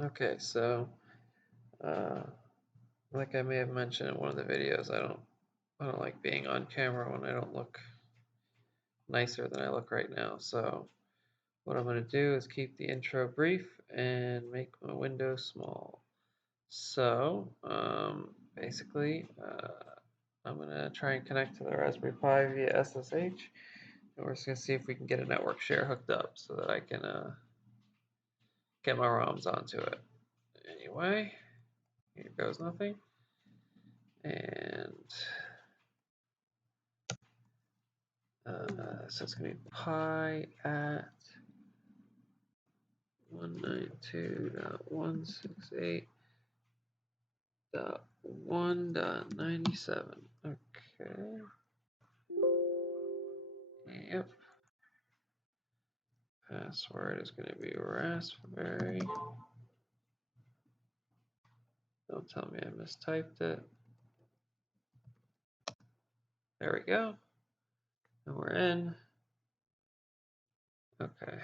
Okay, so like I may have mentioned in one of the videos, I don't like being on camera when I don't look nicer than I look right now. So what I'm going to do is keep the intro brief and make my window small. So basically, I'm going to try and connect to the Raspberry Pi via SSH, and we're just going to see if we can get a network share hooked up so that I can get my ROMs onto it. Anyway, here goes nothing. And so it's going to be pi at 192.168.1.97. Okay. Yep. Password is going to be Raspberry. Don't tell me I mistyped it. There we go. And we're in. Okay.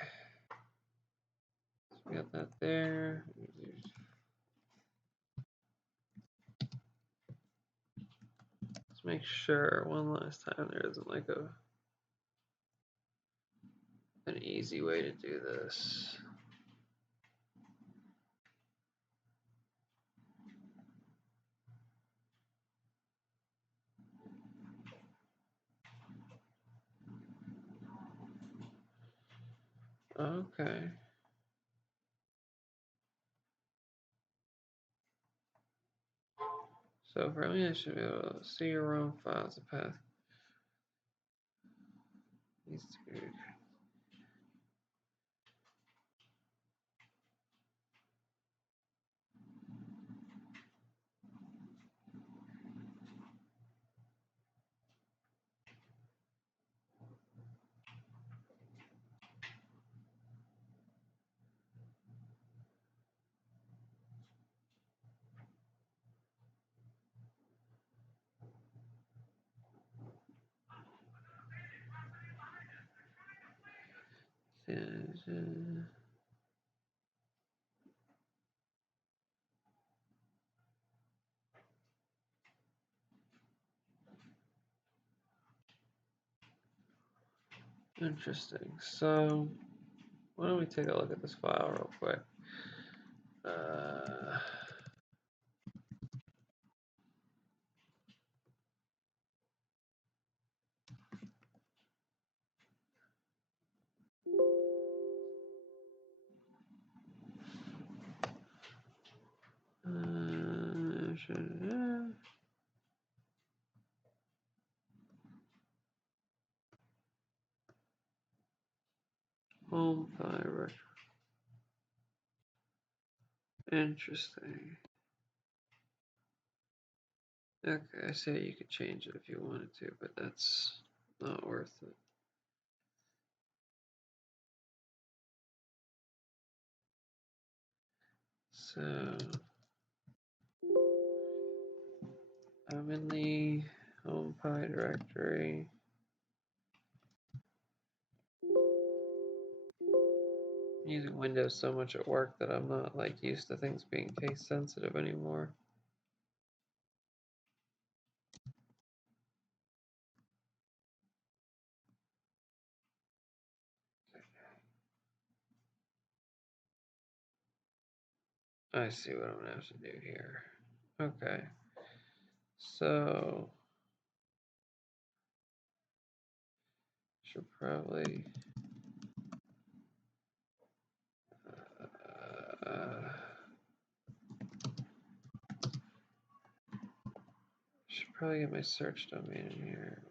So we got that there. Let's make sure one last time there isn't like an easy way to do this. Okay. So for me, I should be able to see your ROM files. The path needs to be. Interesting. So why don't we take a look at this file real quick? Uh, home pirate. Interesting. Okay, I say you could change it if you wanted to, but that's not worth it. So I'm in the home pi directory. I'm using Windows so much at work that I'm not like used to things being case sensitive anymore. I see what I'm gonna have to do here. Okay, so should probably should probably get my search domain in here.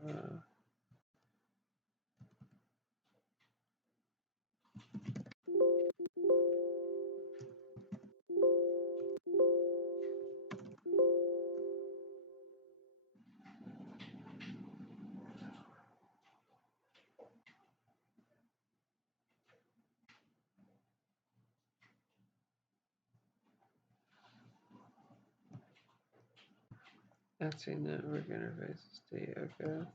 That's a network interfaces D. Okay.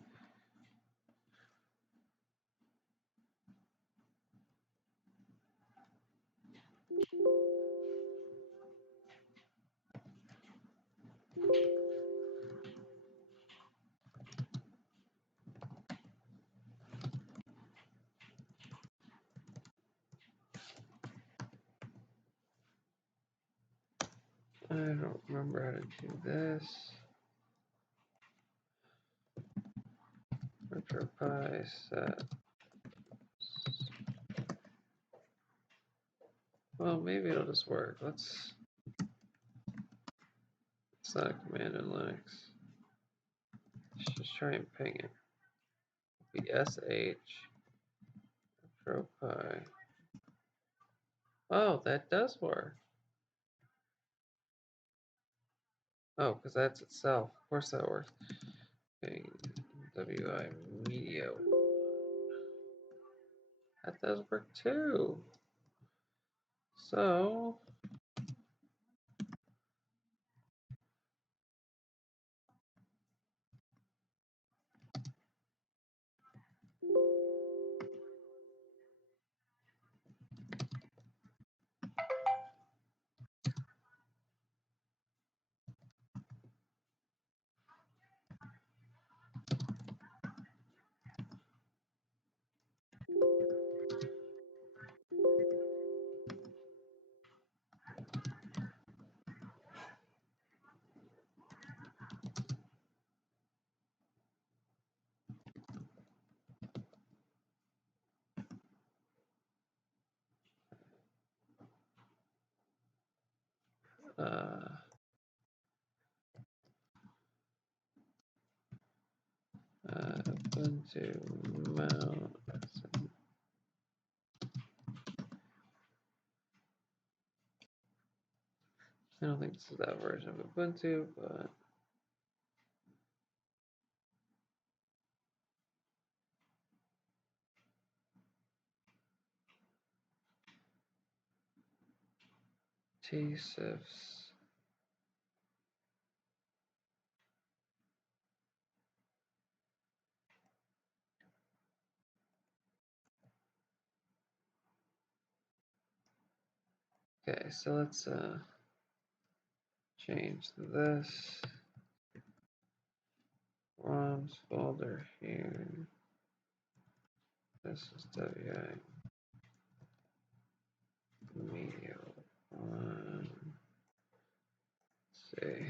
I don't remember how to do this. Retropi set. Well, maybe it'll just work. It's not a command in Linux. Let's just try and ping it. Be sh retropi. Oh, that does work. Oh, because that's itself. Of course that works. Ping wi media. That does work too. So Ubuntu mount. I don't think this is that version of Ubuntu, but tsifs. Okay, so let's change this ROMs folder here. This is WI media one. Let's see.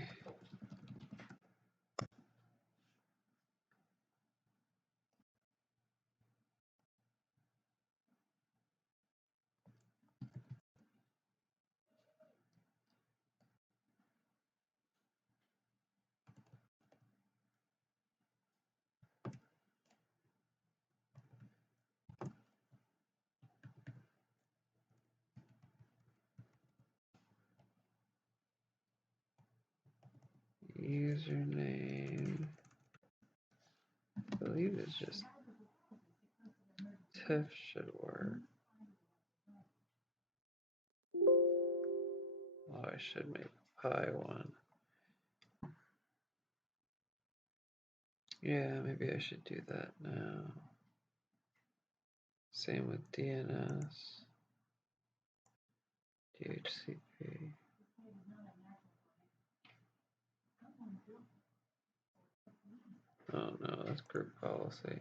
Username. I believe it's just TIFF should work. Oh, I should make pi one. Yeah, maybe I should do that now. Same with DNS, DHCP. Oh no, that's group policy.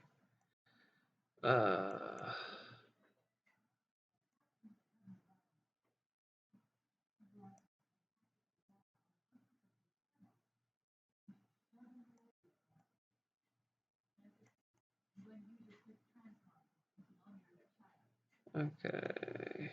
Okay.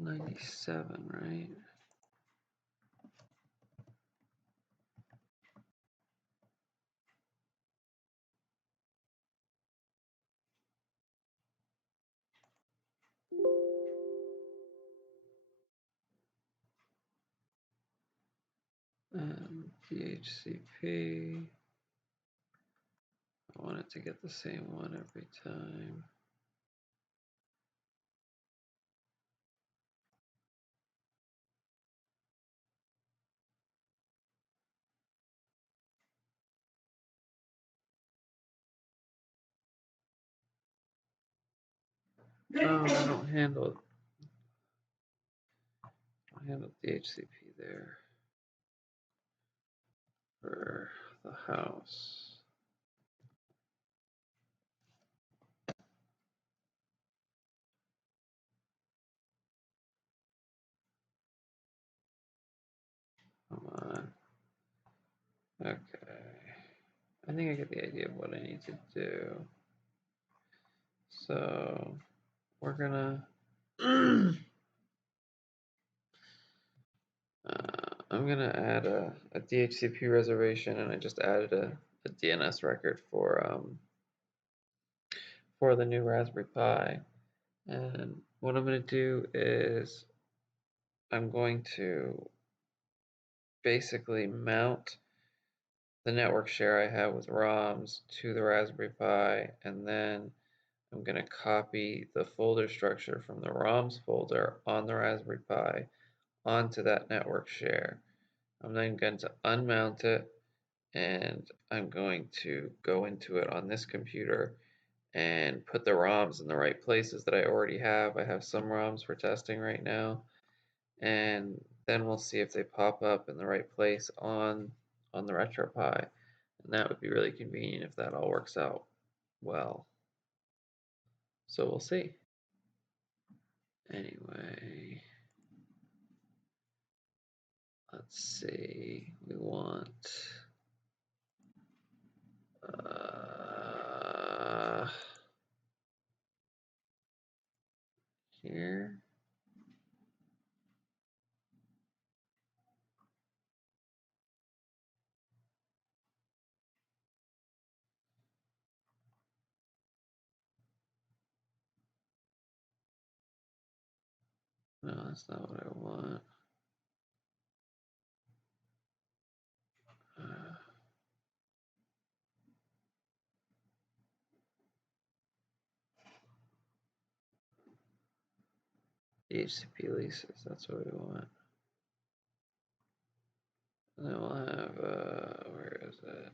'97, right? And DHCP. I want it to get the same one every time. Oh, I don't handle DHCP there for the house. Come on. Okay. I think I get the idea of what I need to do. So we're gonna I'm gonna add a DHCP reservation, and I just added a DNS record for the new Raspberry Pi. And what I'm gonna do is I'm going to basically mount the network share I have with ROMs to the Raspberry Pi, and then I'm going to copy the folder structure from the ROMs folder on the Raspberry Pi onto that network share. I'm then going to unmount it, and I'm going to go into it on this computer and put the ROMs in the right places that I already have. I have some ROMs for testing right now, and then we'll see if they pop up in the right place on the RetroPie. And that would be really convenient if that all works out well. So we'll see. Anyway, let's see. We want here. No, that's not what I want. HCP leases, that's what we want. And then we'll have, where is it?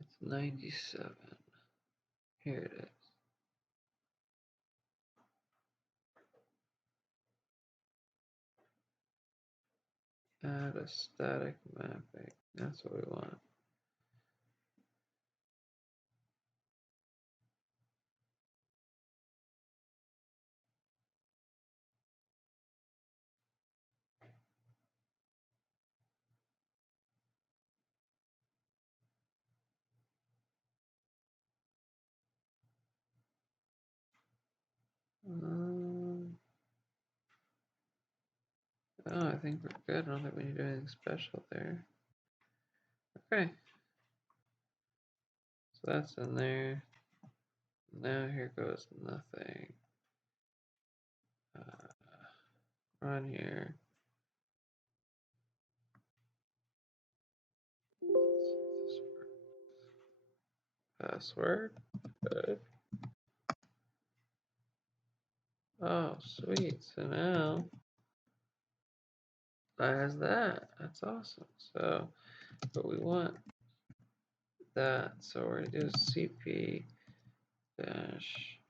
It's 97. Here it is. Add a static mapping. That's what we want. Oh, I think we're good. I don't think we need to do anything special there. Okay. So that's in there. Now here goes nothing. Run here. Let's see if this works. Password. Good. Oh, sweet. So now that has that. That's awesome. So, but we want that. So we're gonna do CP dash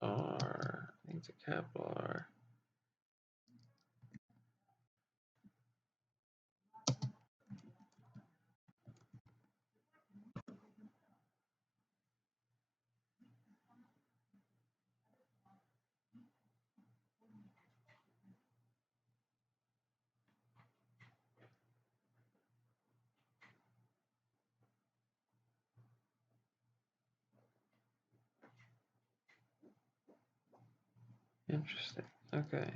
R. I think it's a capital R. Interesting. Okay.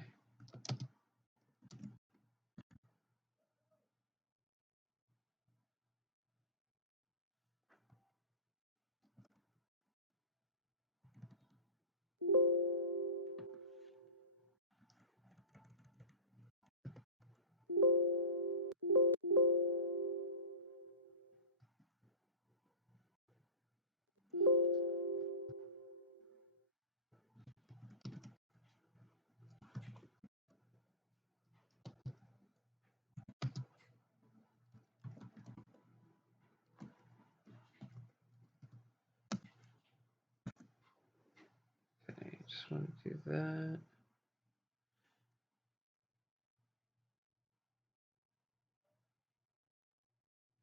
just want to do that.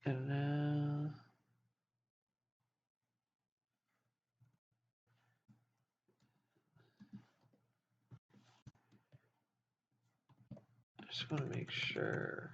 And now I just want to make sure.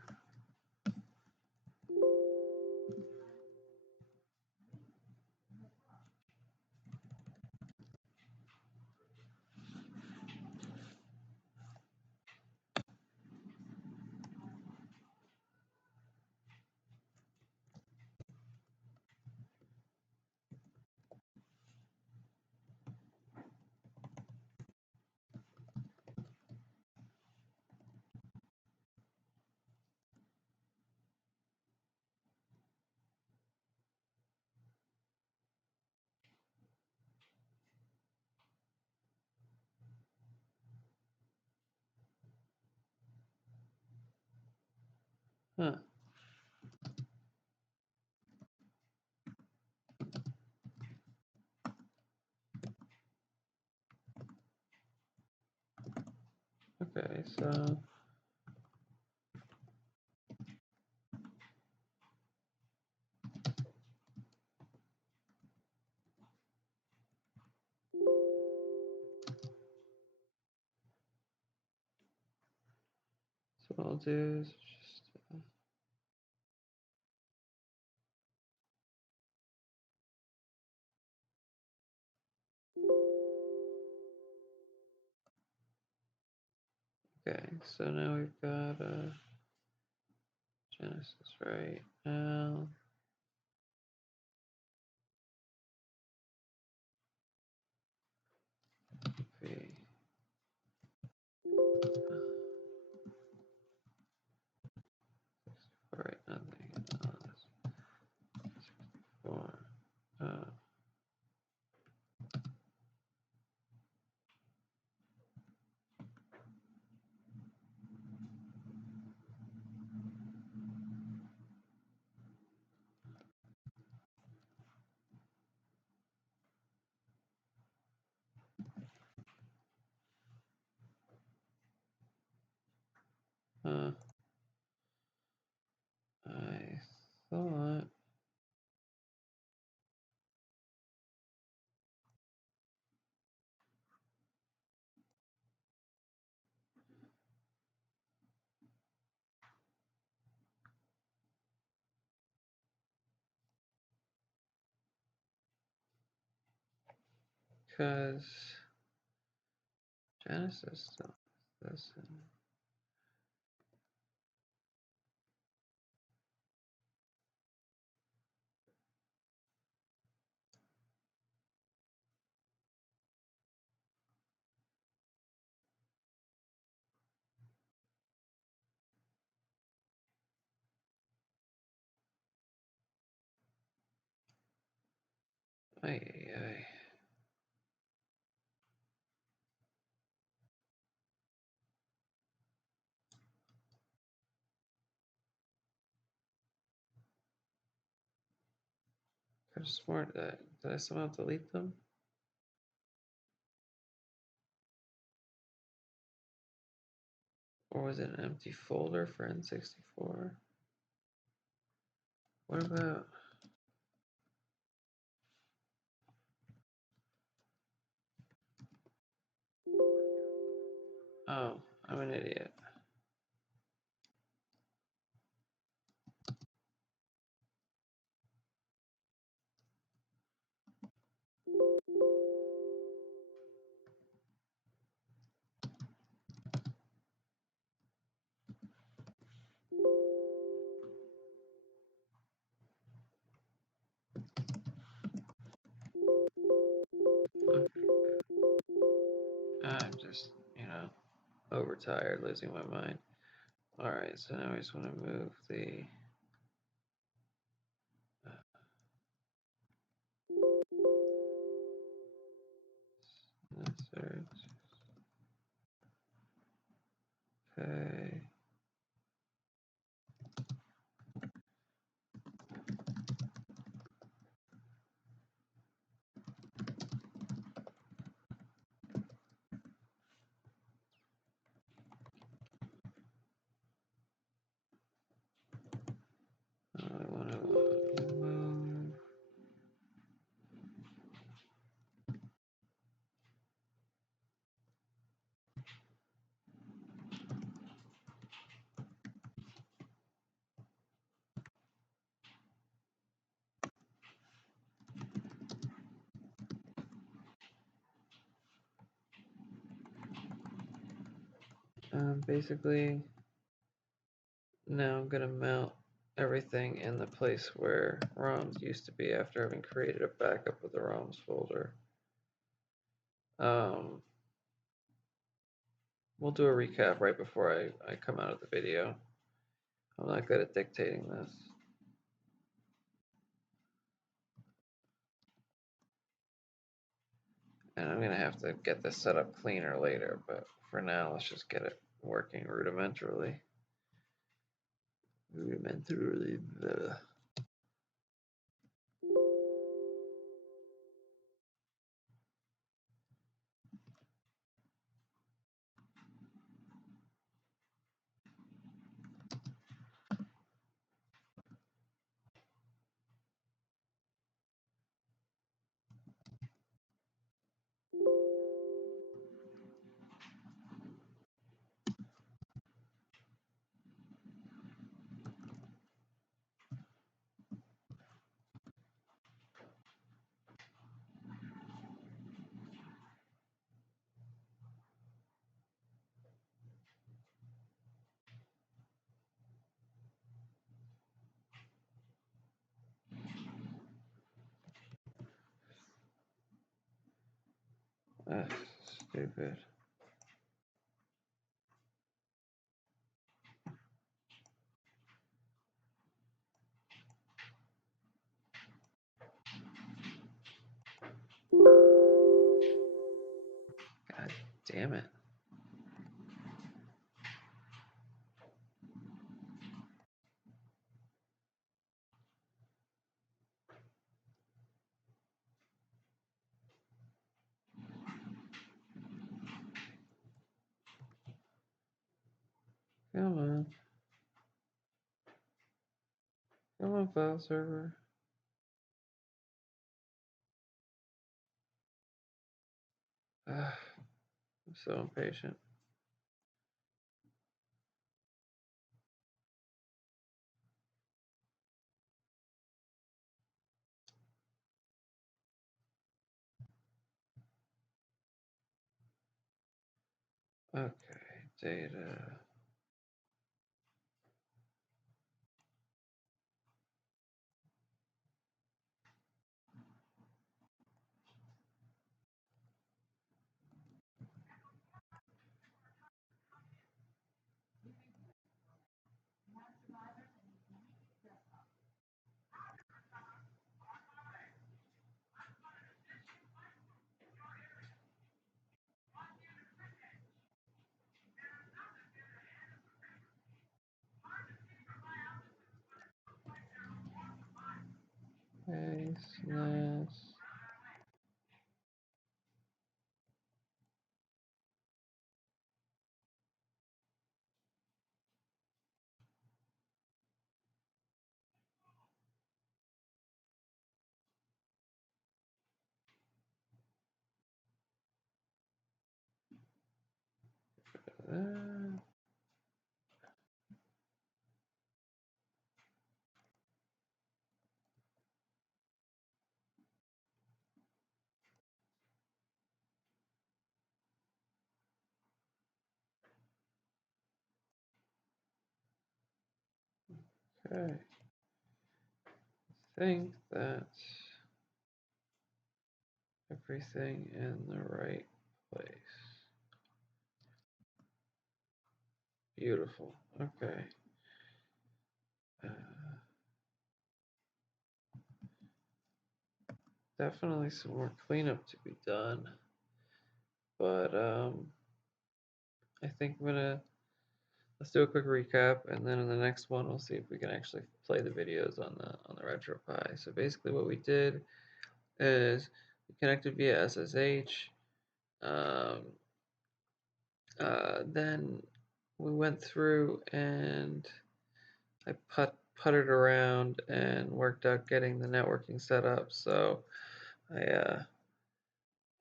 Huh. Okay, so what I'll do is just okay. So now we've got Genesis right now. V. All right, nothing. 64. I thought, because Genesis still has this. Ay. Could have sworn that. Did I somehow delete them? Or was it an empty folder for N64? What about? Oh, I'm an idiot. I'm just, overtired, losing my mind. All right, so now I just want to move the. Insert. Okay. Basically, now I'm going to mount everything in the place where ROMs used to be after having created a backup of the ROMs folder. We'll do a recap right before I come out of the video. I'm not good at dictating this. And I'm going to have to get this set up cleaner later, but for now, let's just get it working rudimentarily. Rudimentarily. Bleh. That's stupid. God damn it. Come on. Come on, file server. I'm so impatient. Okay, data. Baseless. Okay. I think that's everything in the right place. Beautiful. Okay. Uh, Definitely some more cleanup to be done. But I think let's do a quick recap, and then in the next one we'll see if we can actually play the videos on the RetroPie. So basically, what we did is we connected via SSH. Um, then we went through and I putted around and worked out getting the networking set up. So I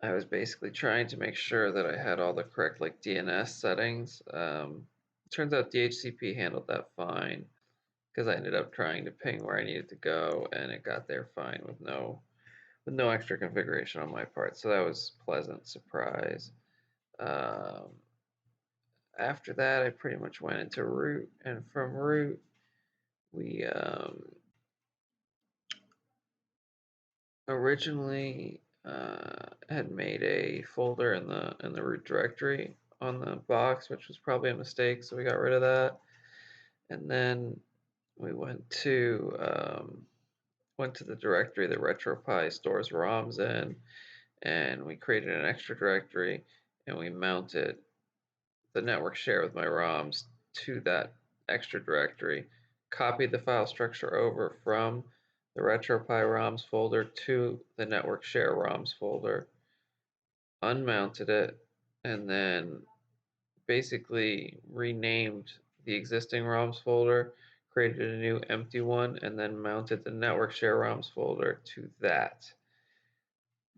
I was basically trying to make sure that I had all the correct like DNS settings. Turns out DHCP handled that fine because I ended up trying to ping where I needed to go and it got there fine with no extra configuration on my part. So that was a pleasant surprise. Um, after that, I pretty much went into root, and from root, we originally had made a folder in the root directory on the box, which was probably a mistake, so we got rid of that. And then we went to the directory that retropi stores ROMs in, and we created an extra directory, and we mounted the network share with my ROMs to that extra directory, copied the file structure over from the retropi ROMs folder to the network share ROMs folder, unmounted it, and then basically renamed the existing ROMs folder, created a new empty one, and then mounted the network share ROMs folder to that.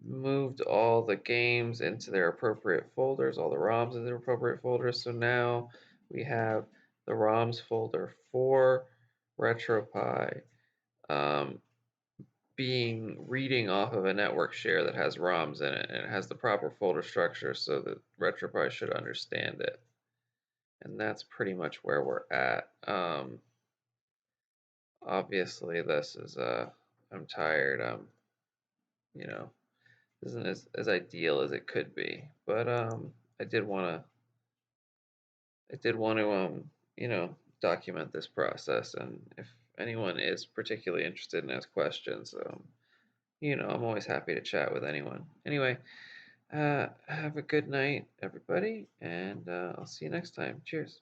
Moved all the games into their appropriate folders, all the ROMs in their appropriate folders. So now we have the ROMs folder for RetroPie um, reading off of a network share that has ROMs in it, and it has the proper folder structure so that RetroPie should understand it. And that's pretty much where we're at. Obviously, this is I'm tired. You know, isn't as ideal as it could be, but I did want to you know, document this process, and if anyone is particularly interested and has questions, you know, I'm always happy to chat with anyone. Anyway, have a good night, everybody, and I'll see you next time. Cheers.